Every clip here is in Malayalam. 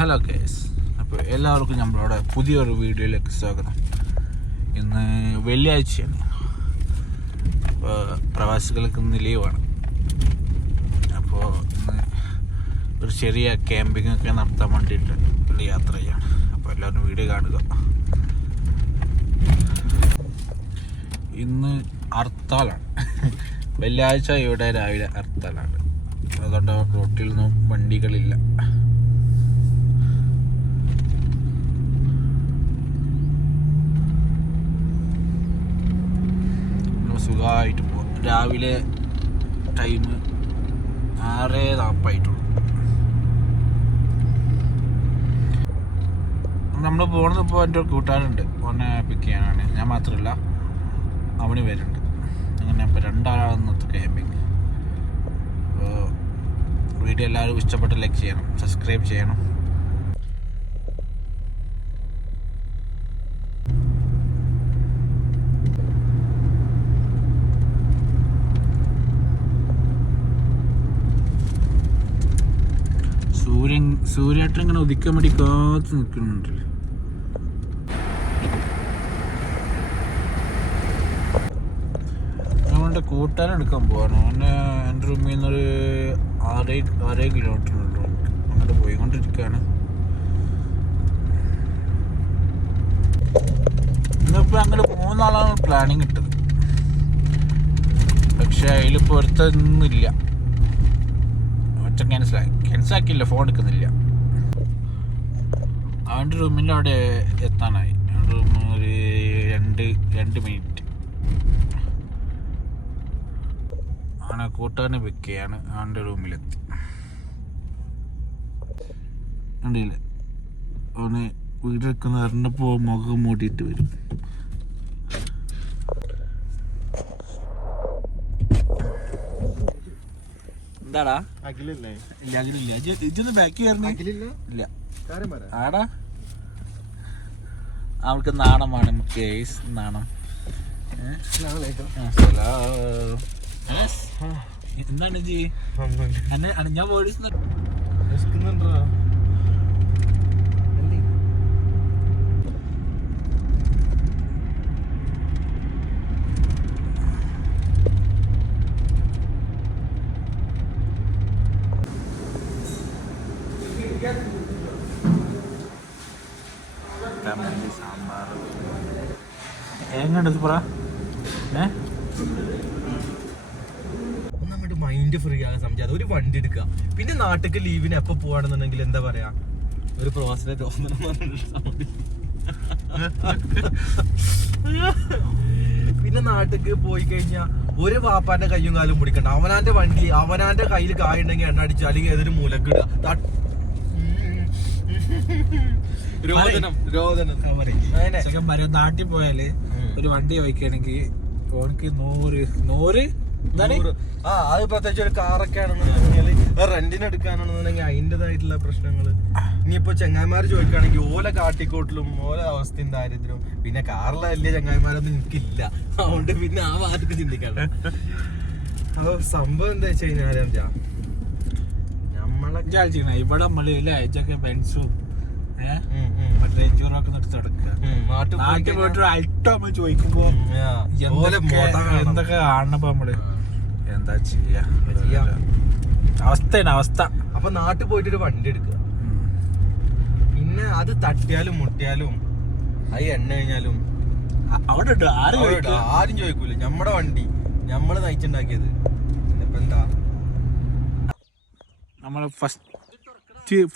ഹലോ കേസ്, അപ്പോൾ എല്ലാവർക്കും നമ്മളോട് പുതിയൊരു വീഡിയോയിലേക്ക് സ്വാഗതം. ഇന്ന് വെള്ളിയാഴ്ചയാണ്. അപ്പോൾ പ്രവാസികൾക്ക് ഇന്ന് ലീവാണ്. അപ്പോൾ ഇന്ന് ഒരു ചെറിയ ക്യാമ്പിംഗ് ഒക്കെ നടത്താൻ വേണ്ടിയിട്ട് ഒരു യാത്ര ചെയ്യാണ്. അപ്പോൾ എല്ലാവരും വീഡിയോ കാണുക. ഇന്ന് ഹർത്താലാണ്. വെള്ളിയാഴ്ച ഇവിടെ രാവിലെ ഹർത്താലാണ്. അതുകൊണ്ട് റോട്ടിലൊന്നും വണ്ടികളില്ല. സുഖമായിട്ട് പോകും. രാവിലെ ടൈം 6:40 നമ്മൾ പോകുന്നത്. ഇപ്പോൾ എൻ്റെ ഒരു കൂട്ടുകാരുണ്ട്, അവനെ പിക്ക് ചെയ്യാനാണ്. ഞാൻ മാത്രമല്ല, അവന് വരുന്നുണ്ട്. അങ്ങനെ ഇപ്പോൾ 2 ആളാണ് ക്യാമ്പിങ്. അപ്പോൾ വീഡിയോ എല്ലാവരും ഇഷ്ടപ്പെട്ട് ലൈക്ക് ചെയ്യണം, സബ്സ്ക്രൈബ് ചെയ്യണം. സൂര്യേട്ടൻ ഇങ്ങനെ ഉദിക്കാൻ വേണ്ടി കാത്ത് നിൽക്കുന്നുണ്ട്. നമ്മളുടെ കൂട്ടുകാരൻ എടുക്കാൻ പോവാണ്. അവന് എൻ്റെ റൂമിൽ നിന്നൊരു 6 കിലോമീറ്റർ ഉണ്ട്. അങ്ങോട്ട് പോയിക്കൊണ്ടിരിക്കുകയാണ്. ഇന്നിപ്പോൾ ഞങ്ങൾ 3 ആളാണ് പ്ലാനിങ് ഇട്ടത്. പക്ഷെ അതിലിപ്പോൾ ഒരുത്തൊന്നുമില്ല. ക്യാൻസലാക്കിയില്ല, ഫോൺ എടുക്കുന്നില്ല. അവൻ്റെ റൂമിൻ്റെ അവിടെ എത്താനായി. അവൻ്റെ റൂമിൽ ഒരു 2 മിനിറ്റ്. അവനെ കൂട്ടുകാരനെ പിക്ക് ചെയ്യാണ്. അവൻ്റെ റൂമിലെത്തി. കണ്ടില്ലേ, അവന് വീടെടുക്കുന്ന പറഞ്ഞപ്പോൾ മുഖം മൂടിയിട്ട് വരും. എന്താടാ അഖിലില്ലേ? ഇല്ല, അഖിലില്ല. ഇതൊന്ന് ബാക്കി കയറണേ. ഇല്ല ആടാ, അവൾക്ക് നാണമാണ്. കേസ് നാണം. എന്താണ് ജി? ഞാൻ വോയിസ് സാമ്പാർ എങ്ങോട്ട് പറ. ഒന്നങ്ങോട്ട് മൈൻഡ് ഫ്രീ ആകാൻ സംസാരിച്ചാൽ ഒരു വണ്ടി എടുക്കുക. പിന്നെ നാട്ടിലേക്ക് ലീവിന് എപ്പോ പോവാണെന്നുണ്ടെങ്കിൽ എന്താ പറയാ, ഒരു പ്രവാസിനെ തോന്നണം. പിന്നെ നാട്ടിലേക്ക് പോയി കഴിഞ്ഞാൽ ഒരു വാപ്പാന്റെ കയ്യും കാലും പിടിക്കണ്ട. അവനാന്റെ വണ്ടി അവനാന്റെ കയ്യിൽ കായുണ്ടെങ്കിൽ എണ്ണ അടിച്ചു, അല്ലെങ്കിൽ ഏതൊരു മൂലക്കിടുക. നാട്ടിൽ പോയാല് ഒരു വണ്ടി വയ്ക്കുകയാണെങ്കിൽ ഓനക്ക് 100 അത് പ്രത്യേകിച്ച് ഒരു കാറൊക്കെ ആണെന്നുണ്ടെങ്കിൽ റെന്റിന് എടുക്കാനാണെന്നുണ്ടെങ്കിൽ അതിൻ്റെതായിട്ടുള്ള പ്രശ്നങ്ങള്. ഇനിയിപ്പോ ചെങ്ങായിമാര് ചോദിക്കുകയാണെങ്കിൽ ഓല കാട്ടിക്കോട്ടിലും ഓല അവസ്ഥയും ദാരിദ്ര്യവും. പിന്നെ കാറിലെ വലിയ ചെങ്ങായിമാരൊന്നും എനിക്കില്ല, അതുകൊണ്ട് പിന്നെ ആ ഭാഗത്തേക്ക് ചിന്തിക്കണം. അപ്പൊ സംഭവം എന്താ വെച്ച് കഴിഞ്ഞാൽ നമ്മളെ ഇവിടെ നമ്മളൊക്കെ ബെൻസും റേഞ്ചറൊക്കെ നിർത്തി നടക്കുക. നാട്ടിൽ പോയിട്ട് അൾട്ടോ നമ്മൾ ചോദിക്കുമ്പോ എന്തൊക്കെ കാണണപ്പോ നമ്മള് എന്താ ചെയ്യാ? അവസ്ഥയാണ് അവസ്ഥ. അപ്പൊ നാട്ടിൽ പോയിട്ട് ഒരു വണ്ടി എടുക്കുക. പിന്നെ അത് തട്ടിയാലും മുട്ടിയാലും അത് എണ്ണ കഴിഞ്ഞാലും അവിടെ ആരും ചോദിക്കൂല. നമ്മുടെ വണ്ടി നമ്മള് നയിച്ചുണ്ടാക്കിയത്. ഇപ്പൊ എന്താ നമ്മള്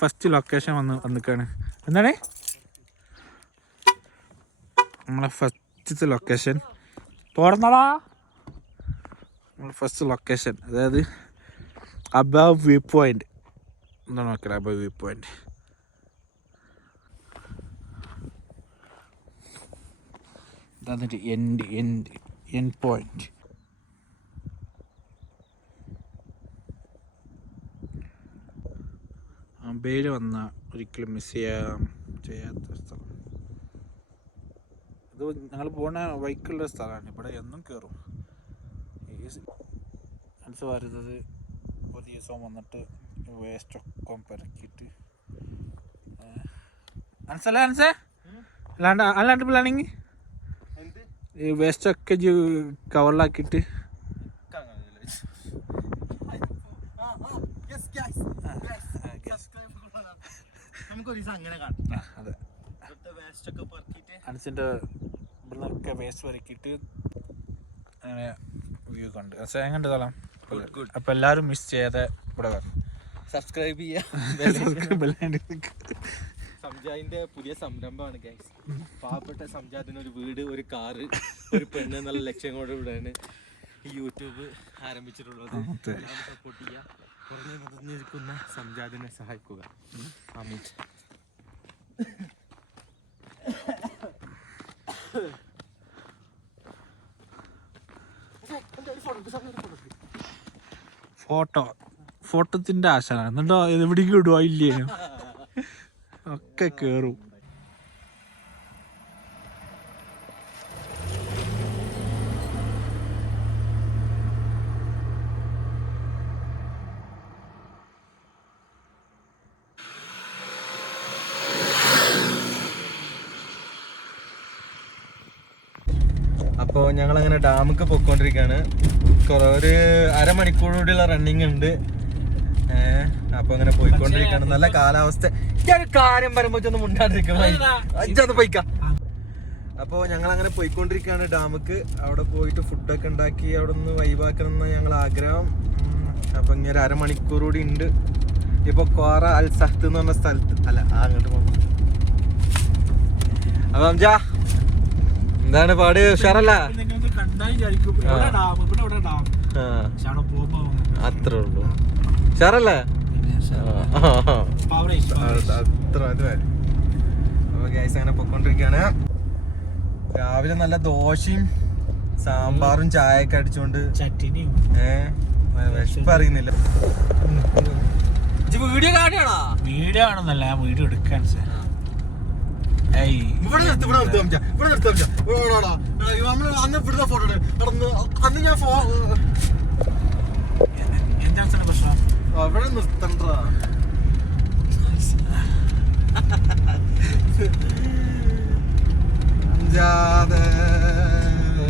ഫസ്റ്റ് ലൊക്കേഷൻ വന്നിക്കാണ്. എന്താണ് നമ്മളെ ഫസ്റ്റത്തെ ലൊക്കേഷൻ? തുറന്നടാ. നമ്മളെ ഫസ്റ്റ് ലൊക്കേഷൻ, അതായത് അബവ് വ്യൂ പോയിന്റ്. എന്താണ് നോക്കല അബവ് വ്യൂ പോയിന്റ്? എന്നിട്ട് എൻഡ് പോയിന്റ്. അമ്പയിൽ വന്ന ഒരിക്കലും മിസ് ചെയ്യാത്ത സ്ഥലം. ഇത് ഞങ്ങൾ പോണ ബൈക്കുള്ള സ്ഥലമാണ്. ഇവിടെ എന്നും കയറും. മനസ്സ് വരുന്നത് ഒരു ദിവസം വന്നിട്ട് വേസ്റ്റൊക്കെ പെരക്കിയിട്ട് അൻസേ അല്ലാണ്ട് പ്ലാനിങ് ഈ വേസ്റ്റ് ഒക്കെ കവറിലാക്കിയിട്ട് അൻസിൻ്റെ ഇവിടുന്നൊക്കെ വേസ്റ്റ് വരക്കിയിട്ട് അങ്ങനെ വ്യൂ കണ്ട് എങ്ങനെ സ്ഥലം. അപ്പം എല്ലാവരും മിസ് ചെയ്യാതെ ഇവിടെ വരണം. സബ്സ്ക്രൈബ് ചെയ്യാം. സംജാദിന്റെ പുതിയ സംരംഭമാണ് ഗൈസ്. പാവപ്പെട്ട സംജാദിന് ഒരു വീട്, ഒരു കാറ്, ഒരു പെണ്ണ് എന്നുള്ള ലക്ഷ്യങ്ങളോടുകൂടെയാണ് ഈ യൂട്യൂബ് ആരംഭിച്ചിട്ടുള്ളത്. സപ്പോർട്ട് ചെയ്യുക. കുറഞ്ഞു നിറഞ്ഞിരിക്കുന്ന സംജാദിനെ സഹായിക്കുക. ആമീൻ. ഫോട്ടോത്തിന്റെ ആശാനാണ്. എന്നിട്ടോ എവിടേക്കും ഇടുവോ ഇല്ലേ ഒക്കെ കേറും. അപ്പോൾ ഞങ്ങളങ്ങനെ ഡാമൊക്കെ പൊയ്ക്കൊണ്ടിരിക്കുകയാണ്. ഒരു അരമണിക്കൂറുകൂടിയുള്ള റണ്ണിങ് ഉണ്ട്. അപ്പൊ അങ്ങനെ പോയിക്കൊണ്ടിരിക്കുകയാണ്. നല്ല കാലാവസ്ഥ. ഞാൻ കാര്യം വരുമ്പോഴൊന്നും മുണ്ടാണ്ടിരിക്കണം. പോയിക്കാം. അപ്പോൾ ഞങ്ങളങ്ങനെ പോയിക്കൊണ്ടിരിക്കുകയാണ് ഡാമുക്ക്. അവിടെ പോയിട്ട് ഫുഡൊക്കെ ഉണ്ടാക്കി അവിടെ നിന്ന് വൈബാക്കണം ഞങ്ങൾ ആഗ്രഹം. അപ്പൊ ഇങ്ങനെ അരമണിക്കൂർ കൂടി ഉണ്ട്. ഇപ്പൊ ക്വാറ അൽ സഹത്ത് എന്ന് പറഞ്ഞ സ്ഥലത്ത് അല്ല അങ്ങോട്ട് പോകണം. അപ്പൊ അംജാ എന്താണ് പാട്? ഉഷാറല്ല? അത്രേ ഉള്ളൂ. ഉഷാറല്ലേ? അത്ര അത് വരും. അപ്പൊ ഗ്യാസ് അങ്ങനെ പൊക്കോണ്ടിരിക്കാണ്. രാവിലെ നല്ല ദോശയും സാമ്പാറും ചായയൊക്കെ അടിച്ചോണ്ട് വിശപ്പ് അറിയുന്നില്ല. വീഡിയോ കാണുകയാണോ? വീഡിയോ ആണെന്നല്ല, വീഡിയോ എടുക്കാൻ പ്രശ്നം അവിടെ നിർത്തണ്ട.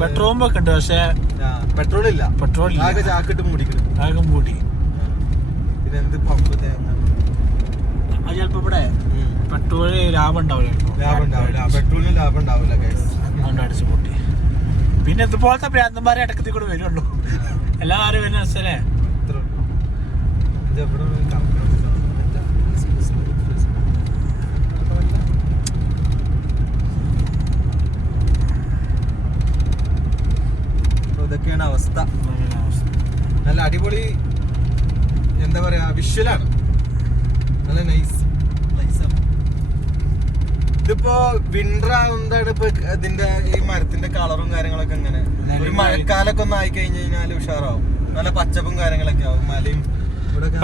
പെട്രോൾ ഒക്കെ ഉണ്ട്, പക്ഷെ പെട്രോൾ ഇല്ല. ആകെ ചാക്കിട്ട് മൂടി. പിന്നെ എന്ത് പമ്പ് തേങ്ങ. അത് ചിലപ്പോ ഇവിടെ പെട്രോള് ലാഭം ഉണ്ടാവില്ല. പെട്രോളിന് ലാഭം ഉണ്ടാവില്ല. അതുകൊണ്ട് അടിച്ചു പൊട്ടി. പിന്നെ ഇതുപോലത്തെ ഭ്രാന്തന്മാരെ ഇടക്കത്തിൽ കൂടെ വരുള്ളൂ. എല്ലാ കാര്യം വരുന്ന അവസ്ഥല്ലേ. ഇതൊക്കെയാണ് അവസ്ഥ. നല്ല അടിപൊളി എന്താ പറയാ, വിഷ്വലാണ്. നല്ല നൈസ്. ഇതിപ്പോ വിന്റർ ആവുന്നതാണ്. ഇപ്പൊ ഇതിന്റെ ഈ മരത്തിന്റെ കളറും കാര്യങ്ങളൊക്കെ ഇങ്ങനെ ഒരു മഴക്കാലൊക്കെ ഒന്ന് ആയി കഴിഞ്ഞ് കഴിഞ്ഞാല് ഉഷാറാവും. നല്ല പച്ചപ്പും കാര്യങ്ങളൊക്കെ ആവും. മലയും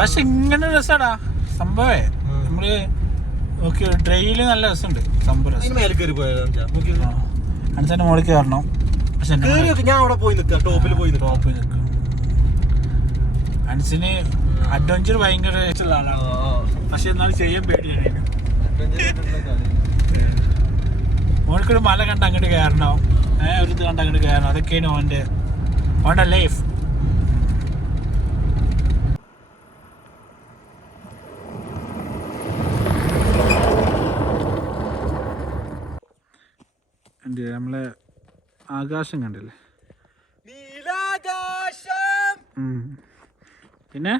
പക്ഷെ ഇങ്ങനെ രസാടാ സംഭവേ. നമ്മള് നോക്കി ട്രെയില് നല്ല രസമുണ്ട്. സംഭവം മേലെ കയറി പോയാലും അൻസന്റെ മോളിൽ കയറണം. പക്ഷെ ഞാൻ അവിടെ പോയി നിൽക്കാം. ടോപ്പിൽ നിൽക്കാം. അൻസിന് അഡ്വഞ്ചർ ഭയങ്കര ഇഷ്ടമുള്ള ആളാണ്. പക്ഷെ എന്നാലും ചെയ്യാൻ പേടിയാണ്. മോൾക്കൊരു മല കണ്ട് അങ്ങോട്ട് കയറണം, ഒരു ഇത് കണ്ട് അങ്ങോട്ട് കയറണം. അതൊക്കെയാണ് ഓൻ്റെ ലൈഫ്. നമ്മളെ ആകാശം കണ്ടില്ലേ? പിന്നെ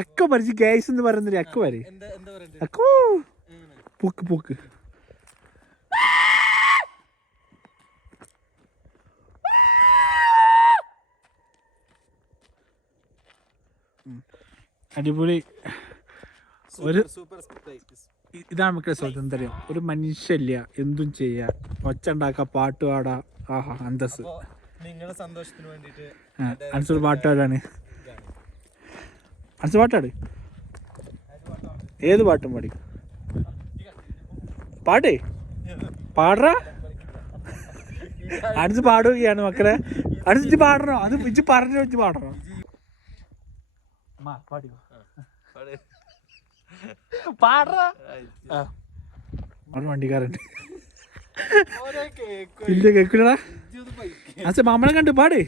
എക്കോ പറിച്ച് ഗ്യാസ് എന്ന് പറയുന്നില്ല. എക്കോ പറയും. എക്കോ പൂക്ക് അടിപൊളി. ഇതാണ് നമുക്ക് സ്വാതന്ത്ര്യം. ഒരു മനുഷ്യല്ല, എന്തും ചെയ്യാ, ഒച്ച ഉണ്ടാക്ക, പാട്ട് പാടാ. ആഹാ അന്തസ്. നിങ്ങളുടെ സന്തോഷത്തിന് വേണ്ടിട്ട് അൻസർ പാട്ടാടാണ്. അൻസർ പാട്ടാട്. ഏത് പാട്ടും പാടി പാടേ പാടാ. അടുത്ത് പാടുകയാണ് മക്കളെ. അടുത്ത് പാടണോ? അത് ഇജ്ജ് പറഞ്ഞു വെച്ച് പാടണോ? അവിടെ വണ്ടിക്കാരുണ്ട്. ഇല്ല കേൾക്കില്ലടാ. അച്ഛൻ മാമനെ കണ്ട് പാട്.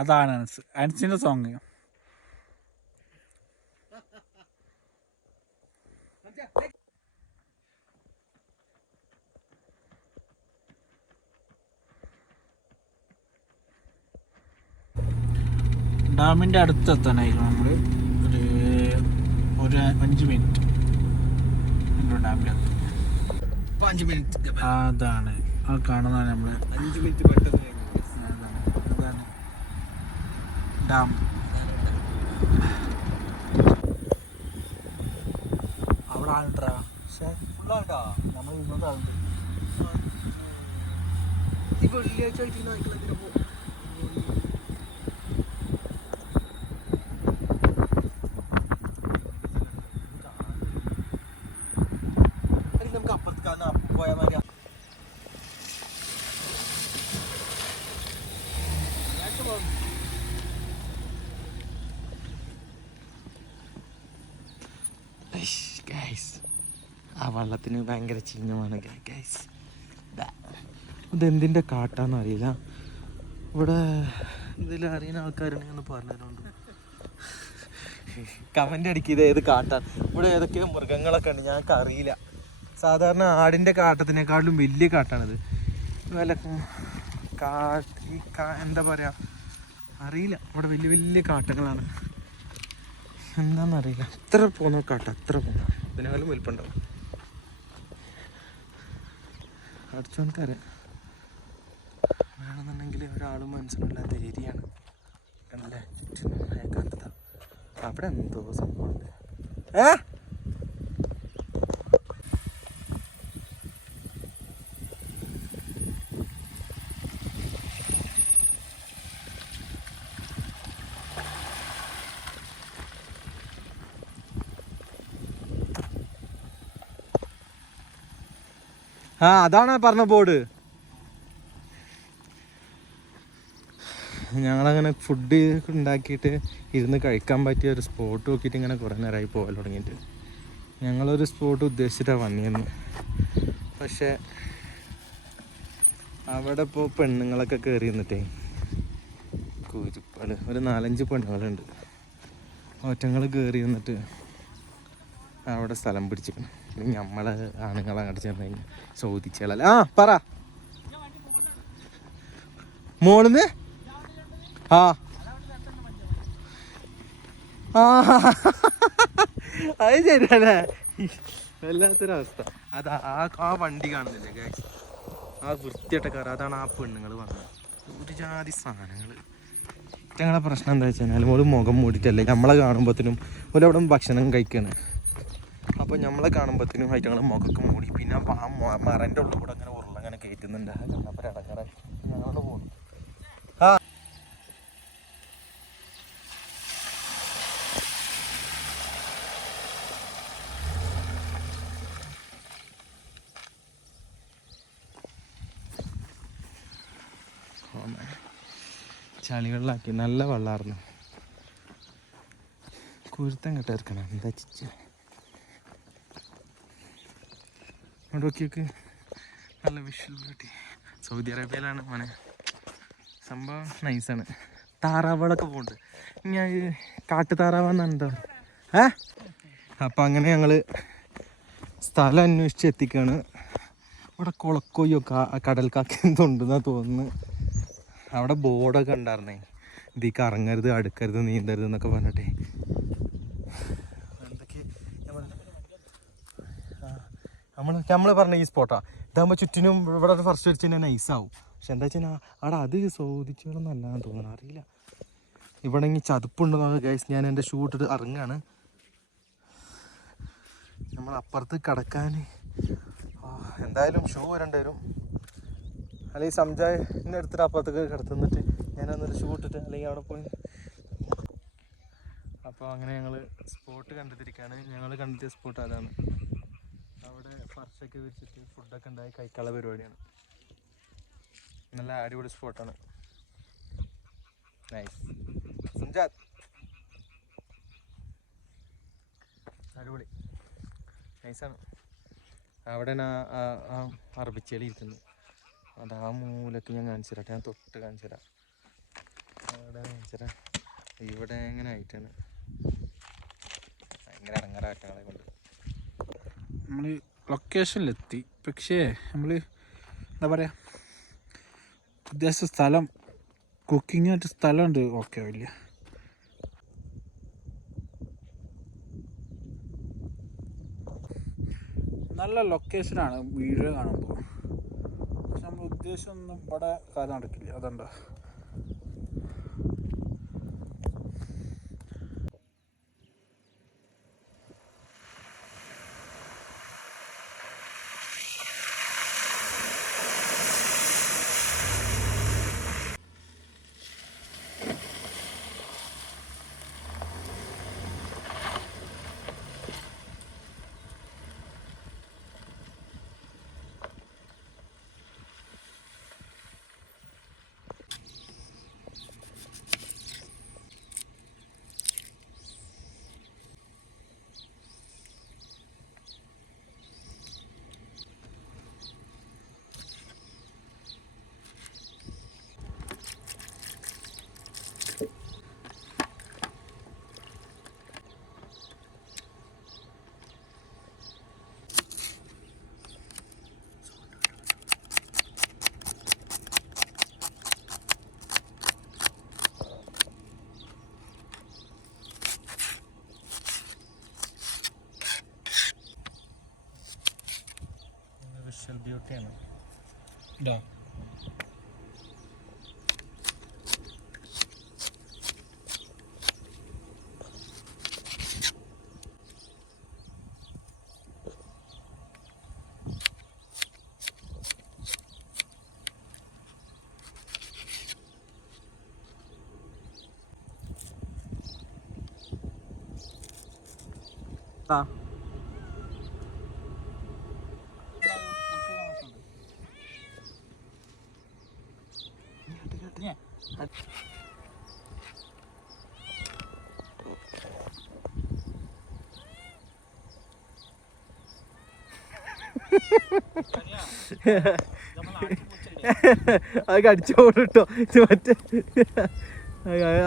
അതാണ് അൻസിന്റെ സോങ്. ഡാമിന്റെ അടുത്ത് എത്താനായിരുന്നു നമ്മള്. ഒരു 5 മിനിറ്റ് ഡാമിലെത്തും. 5 മിനിറ്റ്. അതാണ് ആ കാണുന്നതാണ് നമ്മള്. 5 മിനിറ്റ് പെട്ടെന്ന്. അതാണ് ഡാം. അവിടെ ആളുണ്ടാ. പക്ഷെ ഫുള്ളാണ്ടാ നമ്മൾ ഇരുന്നത് ആളുണ്ട്. ഈ വെള്ളിയാഴ്ച ആയിട്ട് നായ്ക്കളെങ്ങനെ പോകും? നമുക്ക് അപ്പുറത്ത് പോയാൽ മതി. ആ വള്ളത്തിന് ഭയങ്കര ചിഹ്നമാണ് ഗൈസ്. ഇതെന്തിൻ്റെ കാട്ടാന്ന് അറിയില്ല. ഇവിടെ ഇതിൽ അറിയുന്ന ആൾക്കാരുണ്ടെങ്കിൽ ഒന്ന് പറഞ്ഞതുകൊണ്ട് കമൻ്റ് അടിക്കുക ഇത് ഏത് കാട്ടാണ്. ഇവിടെ ഏതൊക്കെയോ മൃഗങ്ങളൊക്കെ ഉണ്ട്, ഞങ്ങൾക്ക് അറിയില്ല. സാധാരണ ആടിൻ്റെ കാട്ടത്തിനേക്കാളും വലിയ കാട്ടാണിത്. വല്ല എന്താ പറയുക അറിയില്ല. ഇവിടെ വലിയ വലിയ കാട്ടങ്ങളാണ്. എന്താണെന്നറിയില്ല. അത്ര പോന്നോ കാട്ട, അത്ര പോന്നോ. ഇതിനേക്കാളും വലിപ്പുണ്ടാവും. അടിച്ചോൻക്കറിയാം. വേണമെന്നുണ്ടെങ്കിൽ ഒരാളും മനസ്സിലില്ലാത്ത ഏരിയയാണ്. കണ്ടല്ലേ ചുറ്റും ഏകാന്തത. അവിടെ എന്തോ സംഭവമുണ്ട്. അതാണ് പറഞ്ഞ ബോർഡ്. ഞങ്ങളങ്ങനെ ഫുഡ് ഉണ്ടാക്കിയിട്ട് ഇരുന്ന് കഴിക്കാൻ പറ്റിയ ഒരു സ്പോട്ട് നോക്കിയിട്ട് ഇങ്ങനെ കുറേ നേരമായി പോകാൻ തുടങ്ങിയിട്ട്. ഞങ്ങളൊരു സ്പോട്ട് ഉദ്ദേശിച്ചിട്ടാണ് വന്നിരുന്നു. പക്ഷേ അവിടെ ഇപ്പോൾ പെണ്ണുങ്ങളൊക്കെ കയറി നിന്നിട്ടേ കുരുപ്പൾ ഒരു 4-5 പെണ്ണുങ്ങളുണ്ട്. ഒറ്റങ്ങൾ കയറി നിന്നിട്ട് അവിടെ സ്ഥലം പിടിച്ചിരിക്കണം. നമ്മളെ ആണുങ്ങൾ അങ്ങോട്ട് ചെന്ന് കഴിഞ്ഞാൽ ചോദിച്ചാലല്ല. പറ മോളിന്ന്. അത് ശരിയല്ലേ, വല്ലാത്തൊരവസ്ഥ. അത് ആ വണ്ടി കാണുന്നില്ലേ ഗൈസ്, ആ വൃത്തിയായിട്ട കാർ, അതാണ് ആ പെണ്ണുങ്ങൾ പറഞ്ഞത്. ഒരു ജാതി സാധനങ്ങൾ. ഞങ്ങളെ പ്രശ്നം എന്താ വെച്ച് കഴിഞ്ഞാൽ ഒരു മുഖം മൂടിയിട്ടല്ലേ നമ്മളെ കാണുമ്പോഴത്തേനും ഒരു അവിടെ ഭക്ഷണം കഴിക്കുകയാണ്. അപ്പോൾ നമ്മളെ കാണുമ്പോഴത്തേനും ആയിട്ട് മുഖമൊക്കെ മൂടി. പിന്നെ ആ മറൻ്റെ ഉള്ളിൽ കൂടെ അങ്ങനെ ഉരുളങ്ങനെ കയറ്റുന്നുണ്ട്. അപ്പോൾ ഇടക്കാറായി ഞങ്ങൾ പോകുന്നു. ചളികളിലാക്കി നല്ല വെള്ളമായിരുന്നു. കുരുത്തം കെട്ടിരിക്കണം എന്താ ചിച്ച. അവിടെ നോക്കിയൊക്കെ നല്ല വിഷ്വൽ. സൗദി അറേബ്യയിലാണ് മോനെ. സംഭവം നൈസാണ്. താറാവുകളൊക്കെ പോകുന്നുണ്ട്. ഞാൻ കാട്ടു താറാവെന്നാണ് എന്താ. അപ്പം അങ്ങനെ ഞങ്ങൾ സ്ഥലം അന്വേഷിച്ച് എത്തിക്കുകയാണ്. അവിടെ കുളക്കോയോ കടൽ കാക്ക എന്തുണ്ടെന്നാണ് തോന്നുന്നു. അവിടെ ബോർഡൊക്കെ ഉണ്ടായിരുന്നേ. ഇതിക്ക് ഇറങ്ങരുത്, അടുക്കരുത്, നീന്തരുത് എന്നൊക്കെ പറഞ്ഞിട്ടേ എന്തൊക്കെ നമ്മൾ പറഞ്ഞ ഈ സ്പോട്ടാ. ഇതാകുമ്പോൾ ചുറ്റിനും ഇവിടെ ഫസ്റ്റ് വെച്ച് കഴിഞ്ഞാൽ നൈസാവും. പക്ഷെ എന്താ വെച്ചാൽ അവിടെ അത് ചോദിച്ചോളന്നല്ലാന്ന് തോന്നണം, അറിയില്ല. ഇവിടെ ഇങ്ങനെ ചതുപ്പുണ്ടെന്നൊക്കെ ഗൈസ്. ഞാൻ എൻ്റെ ഷൂ ഇട്ടിട്ട് ഇറങ്ങാണ്. നമ്മൾ അപ്പുറത്ത് കിടക്കാൻ എന്തായാലും ഷൂ വരേണ്ടി വരും. അല്ലെങ്കിൽ സംജായനെ എടുത്തിട്ട് അപ്പുറത്തേക്ക് കിടത്തുന്നിട്ട് ഞാനൊന്നൊരു ഷൂ ഇട്ടിട്ട് അല്ലെങ്കിൽ അവിടെ പോയി. അപ്പോൾ അങ്ങനെ ഞങ്ങൾ സ്പോട്ട് കണ്ടെത്തിരിക്കുകയാണ്. ഞങ്ങൾ കണ്ടെത്തിയ സ്പോട്ട് അതാണ്. അവിടെ ഫർഷൊക്കെ വെച്ചിട്ട് ഫുഡൊക്കെ ഉണ്ടായി കഴിക്കാനുള്ള പരിപാടിയാണ്. നല്ല അടിപൊളി സ്പോട്ടാണ്. നൈസ് സംജാത്, അടിപൊളി നൈസാണ്. അവിടെ അറബിച്ചേളി ഇരിക്കുന്നത്. അത് ആ മൂലക്ക് ഞാൻ കാണിച്ചു തരാം. ഞാൻ തൊട്ട് കാണിച്ചു തരാം. അവിടെ കാണിച്ചു തരാം. ഇവിടെ എങ്ങനെ ആയിട്ടാണ് ഭയങ്കര ഇറങ്ങാറാറ്റങ്ങളെ കൊണ്ട്. നമ്മൾ ലൊക്കേഷനിലെത്തി. പക്ഷേ നമ്മൾ എന്താ പറയുക, ഉദ്ദേശിച്ച സ്ഥലം കുക്കിങ്ങായിട്ട് സ്ഥലമുണ്ട്. ഓക്കെ, വലിയ നല്ല ലൊക്കേഷനാണ് വീഡിയോ കാണുമ്പോൾ. പക്ഷെ നമ്മൾ ഉദ്ദേശമൊന്നും ഇവിടെ കാര്യം നടക്കില്ല. അതുകൊണ്ടോ വിഷ്വൽ ബ്യൂട്ടിയാണ്. ഇതാ അത് കടിച്ചോട്ടോ. മറ്റേ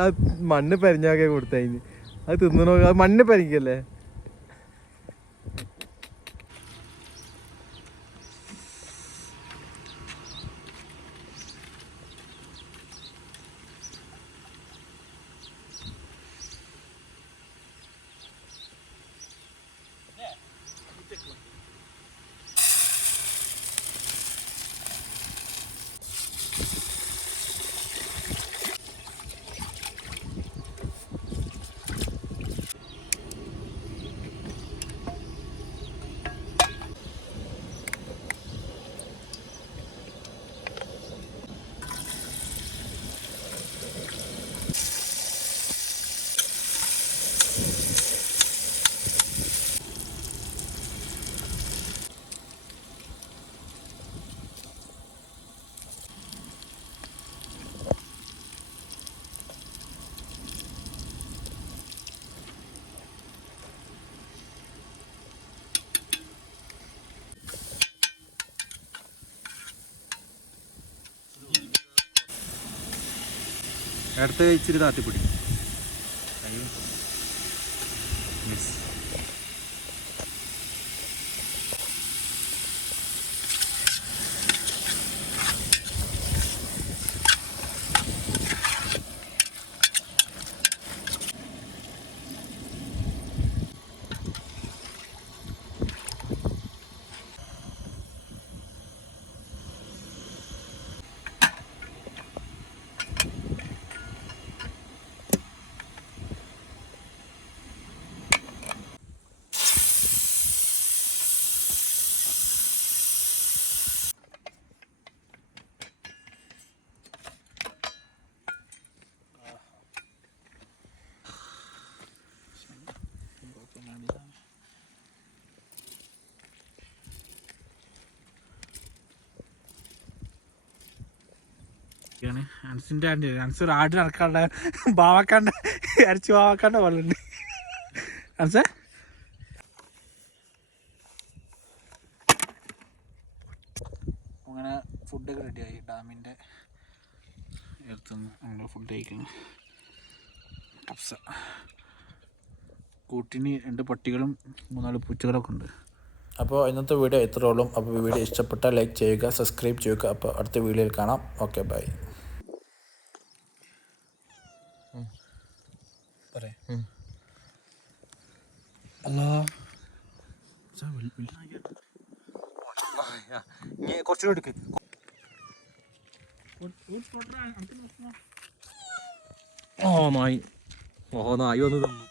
ആ മണ്ണ് പരിഞ്ഞാക്കെ കൊടുത്തതിന് അത് തിന്നണോ? മണ്ണ് പരിക്കല്ലേ. അടുത്ത ഇച്ചിരി താത്തിപ്പൊടി. ഇരിക്കുകയാണ്. അൻസിൻ്റെ ആൻറ്റി അൻസ് ഒരു ആട് നടക്കാണ്ട് ബാവാക്കാണ്ട് അരച്ച് ബാവാക്കാണ്ട് പോലെ ഉണ്ട്. അൻസേ അങ്ങനെ ഫുഡൊക്കെ റെഡിയായി. ഡാമിൻ്റെ അടുത്തുനിന്ന് ഞങ്ങൾ ഫുഡ് കഴിക്കുന്നു. കപ്സ കൂട്ടിന് 2 പട്ടികളും 3-4 പൂച്ചകളൊക്കെ ഉണ്ട്. അപ്പോൾ ഇന്നത്തെ വീഡിയോ ഇത്രേ ഉള്ളൂ. അപ്പോൾ വീഡിയോ ഇഷ്ടപ്പെട്ടാൽ ലൈക്ക് ചെയ്യുക, സബ്സ്ക്രൈബ് ചെയ്യുക. അപ്പോൾ അടുത്ത വീഡിയോയിൽ കാണാം. Okay bye. കുറച്ചുകൂടി എടുക്ക്. നായി വന്ന് തന്നു.